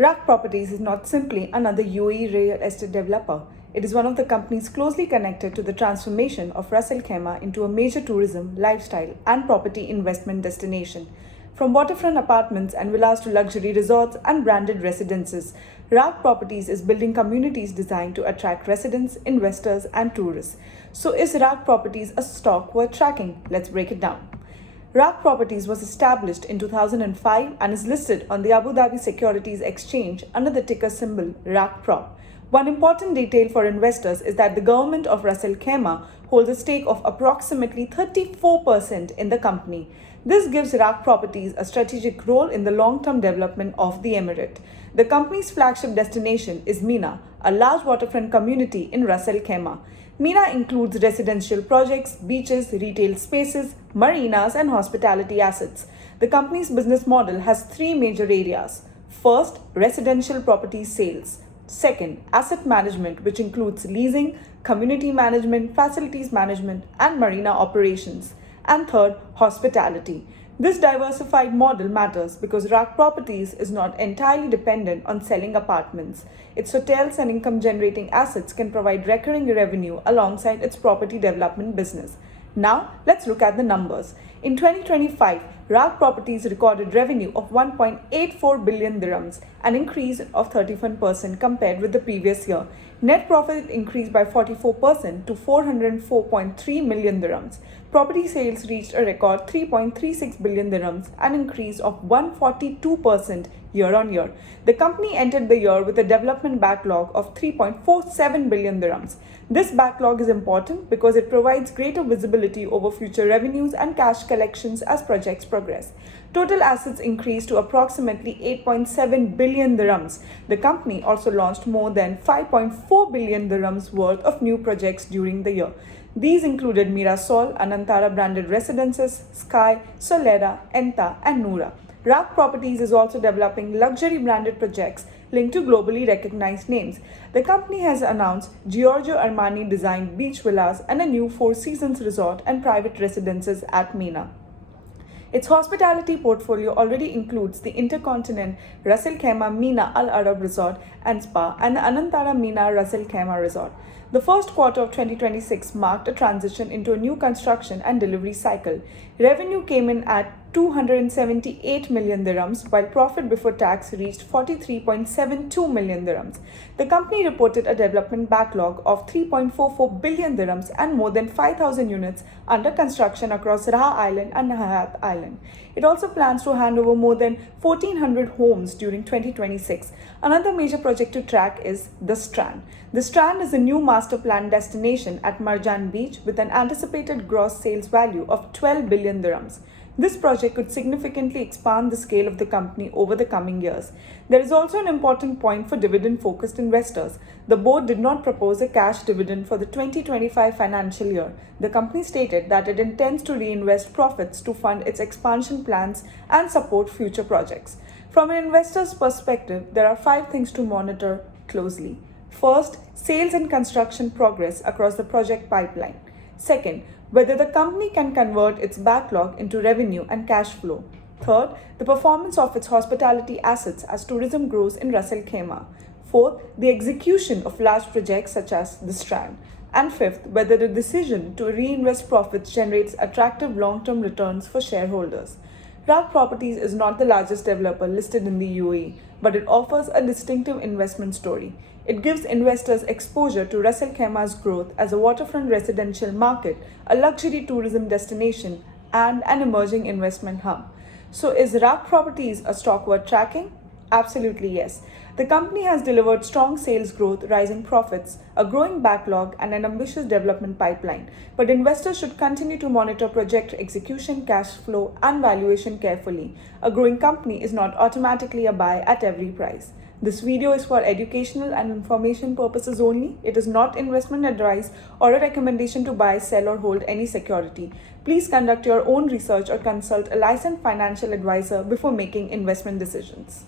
RAK Properties is not simply another UAE real estate developer. It is one of the companies closely connected to the transformation of Ras Al Khaimah into a major tourism, lifestyle, and property investment destination. From waterfront apartments and villas to luxury resorts and branded residences, RAK Properties is building communities designed to attract residents, investors, and tourists. So, is RAK Properties a stock worth tracking? Let's break it down. RAK Properties was established in 2005 and is listed on the Abu Dhabi Securities Exchange under the ticker symbol RAK Prop. One important detail for investors is that the government of Ras Al Khaimah holds a stake of approximately 34% in the company. This gives RAK Properties a strategic role in the long-term development of the emirate. The company's flagship destination is Mina, a large waterfront community in Ras Al Khaimah. Mina includes residential projects, beaches, retail spaces, marinas, and hospitality assets. The company's business model has three major areas. First, residential property sales. Second, asset management, which includes leasing, community management, facilities management, and marina operations. And third, hospitality. This diversified model matters because RAK Properties is not entirely dependent on selling apartments. Its hotels and income-generating assets can provide recurring revenue alongside its property development business. Now, let's look at the numbers. In 2025, RAK Properties recorded revenue of 1.84 billion dirhams, an increase of 31% compared with the previous year. Net profit increased by 44% to 404.3 million dirhams. Property sales reached a record 3.36 billion dirhams, an increase of 142% year-on-year. The company entered the year with a development backlog of 3.47 billion dirhams. This backlog is important because it provides greater visibility over future revenues and cash collections as projects progress. Total assets increased to approximately 8.7 billion dirhams. The company also launched more than 5.4 billion dirhams worth of new projects during the year. These included Mirasol, Anantara branded residences, Sky, Solera, Enta, and Noura. RAK Properties is also developing luxury branded projects linked to globally recognized names. The company has announced Giorgio Armani designed beach villas and a new Four Seasons resort and private residences at Mina. Its hospitality portfolio already includes the InterContinent Ras Al Khaimah Mina Al Arab Resort and Spa and the Anantara Mina Ras Al Khaimah Resort. The first quarter of 2026 marked a transition into a new construction and delivery cycle. Revenue came in at 278 million dirhams, while profit before tax reached 43.72 million dirhams. The company reported a development backlog of 3.44 billion dirhams and more than 5,000 units under construction across Raha Island and Hayat Island. It also plans to hand over more than 1,400 homes during 2026. Another major project to track is The Strand. The Strand is a new master plan destination at Marjan Beach with an anticipated gross sales value of 12 billion dirhams. This project could significantly expand the scale of the company over the coming years. There is also an important point for dividend-focused investors. The board did not propose a cash dividend for the 2025 financial year. The company stated that it intends to reinvest profits to fund its expansion plans and support future projects. From an investor's perspective, there are 5 things to monitor closely. First, sales and construction progress across the project pipeline. Second, whether the company can convert its backlog into revenue and cash flow. Third, the performance of its hospitality assets as tourism grows in Ras Al Khaimah. Fourth, the execution of large projects such as The Strand. And fifth, whether the decision to reinvest profits generates attractive long-term returns for shareholders. RAK Properties is not the largest developer listed in the UAE, but it offers a distinctive investment story. It gives investors exposure to Ras Al Khaimah's growth as a waterfront residential market, a luxury tourism destination, and an emerging investment hub. So, is RAK Properties a stock worth tracking? Absolutely yes. The company has delivered strong sales growth, rising profits, a growing backlog, and an ambitious development pipeline. But investors should continue to monitor project execution, cash flow, and valuation carefully. A growing company is not automatically a buy at every price. This video is for educational and information purposes only. It is not investment advice or a recommendation to buy, sell, or hold any security. Please conduct your own research or consult a licensed financial advisor before making investment decisions.